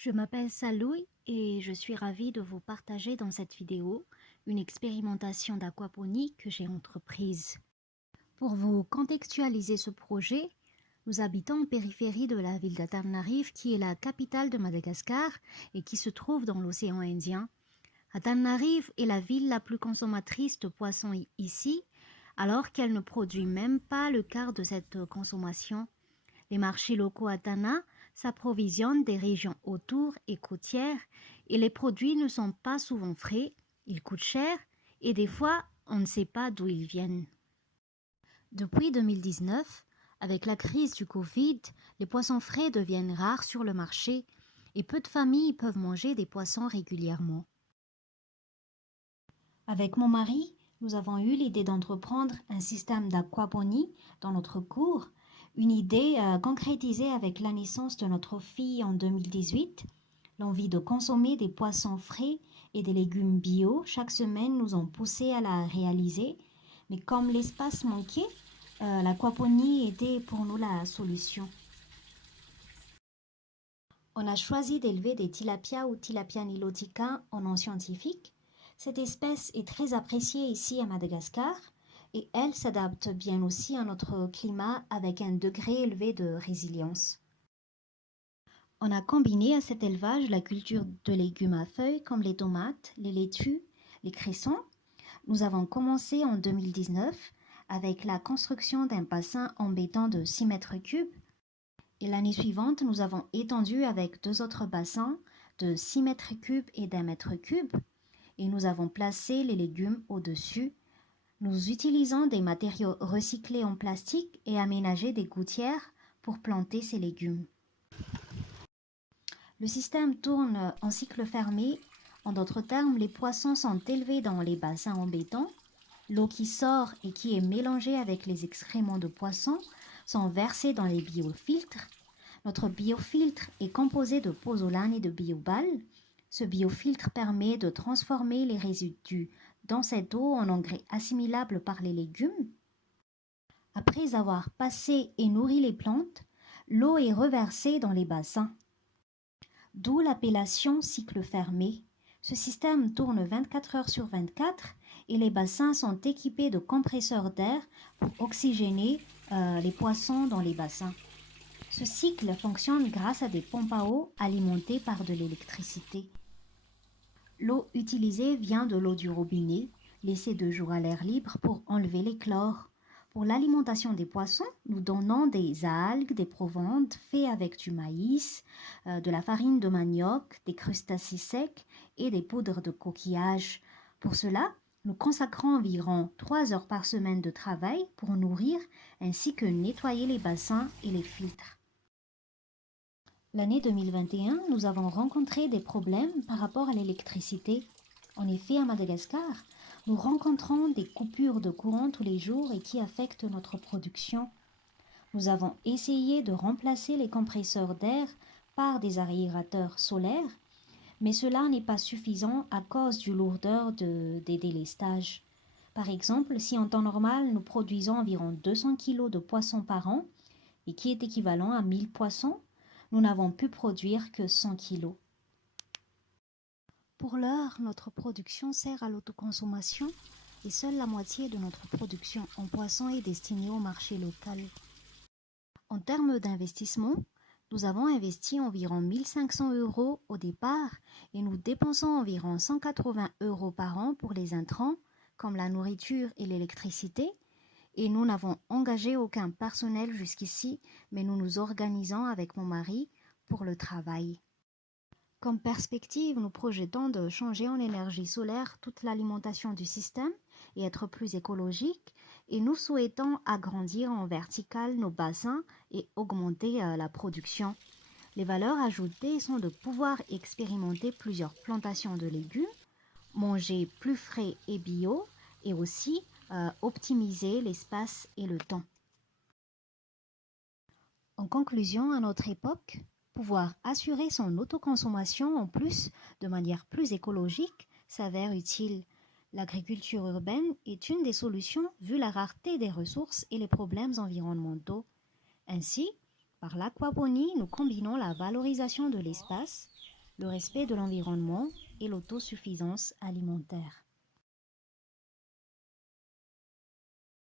Je m'appelle Salou et je suis ravie de vous partager dans cette vidéo une expérimentation d'aquaponie que j'ai entreprise. Pour vous contextualiser ce projet, nous habitons en périphérie de la ville d'Antananarive qui est la capitale de Madagascar et qui se trouve dans l'océan Indien. Antananarive est la ville la plus consommatrice de poissons ici, alors qu'elle ne produit même pas le quart de cette consommation. Les marchés locaux à Tana s'approvisionnent des régions autour et côtières et les produits ne sont pas souvent frais, ils coûtent cher et des fois on ne sait pas d'où ils viennent. Depuis 2019, avec la crise du Covid, les poissons frais deviennent rares sur le marché et peu de familles peuvent manger des poissons régulièrement. Avec mon mari, nous avons eu l'idée d'entreprendre un système d'aquaponie dans notre cour, une idée concrétisée avec la naissance de notre fille en 2018. L'envie de consommer des poissons frais et des légumes bio chaque semaine nous ont poussé à la réaliser. Mais comme l'espace manquait, l'aquaponie était pour nous la solution. On a choisi d'élever des tilapias ou tilapia nilotica en nom scientifique. Cette espèce est très appréciée ici à Madagascar et elle s'adapte bien aussi à notre climat avec un degré élevé de résilience. On a combiné à cet élevage la culture de légumes à feuilles comme les tomates, les laitues, les cressons. Nous avons commencé en 2019 avec la construction d'un bassin en béton de 6 mètres cubes. Et l'année suivante, nous avons étendu avec 2 autres bassins de 6 mètres cubes et d'1 mètre cube. Et nous avons placé les légumes au-dessus. Nous utilisons des matériaux recyclés en plastique et aménagé des gouttières pour planter ces légumes. Le système tourne en cycle fermé. En d'autres termes, les poissons sont élevés dans les bassins en béton. L'eau qui sort et qui est mélangée avec les excréments de poissons sont versés dans les biofiltres. Notre biofiltre est composé de pozzolan et de bioballes. Ce biofiltre permet de transformer les résidus dans cette eau en engrais assimilables par les légumes. Après avoir passé et nourri les plantes, l'eau est reversée dans les bassins. D'où l'appellation cycle fermé. Ce système tourne 24 heures sur 24 et les bassins sont équipés de compresseurs d'air pour oxygéner les poissons dans les bassins. Ce cycle fonctionne grâce à des pompes à eau alimentées par de l'électricité. L'eau utilisée vient de l'eau du robinet, laissée 2 jours à l'air libre pour enlever les chlores. Pour l'alimentation des poissons, nous donnons des algues, des provantes faits avec du maïs, de la farine de manioc, des crustacés secs et des poudres de coquillage. Pour cela, nous consacrons environ 3 heures par semaine de travail pour nourrir ainsi que nettoyer les bassins et les filtres. L'année 2021, nous avons rencontré des problèmes par rapport à l'électricité. En effet, à Madagascar, nous rencontrons des coupures de courant tous les jours et qui affectent notre production. Nous avons essayé de remplacer les compresseurs d'air par des aérateurs solaires, mais cela n'est pas suffisant à cause du lourdeur des délestages. Par exemple, si en temps normal, nous produisons environ 200 kg de poissons par an, et qui est équivalent à 1000 poissons, nous n'avons pu produire que 100 kg. Pour l'heure, notre production sert à l'autoconsommation et seule la moitié de notre production en poissons est destinée au marché local. En termes d'investissement, nous avons investi environ 1 500 € au départ et nous dépensons environ 180 € par an pour les intrants, comme la nourriture et l'électricité, et nous n'avons engagé aucun personnel jusqu'ici, mais nous nous organisons avec mon mari pour le travail. Comme perspective, nous projetons de changer en énergie solaire toute l'alimentation du système et être plus écologique, et nous souhaitons agrandir en vertical nos bassins et augmenter la production. Les valeurs ajoutées sont de pouvoir expérimenter plusieurs plantations de légumes, manger plus frais et bio, et aussi optimiser l'espace et le temps. En conclusion, à notre époque, pouvoir assurer son autoconsommation en plus de manière plus écologique s'avère utile. L'agriculture urbaine est une des solutions vu la rareté des ressources et les problèmes environnementaux. Ainsi, par l'aquaponie, nous combinons la valorisation de l'espace, le respect de l'environnement et l'autosuffisance alimentaire.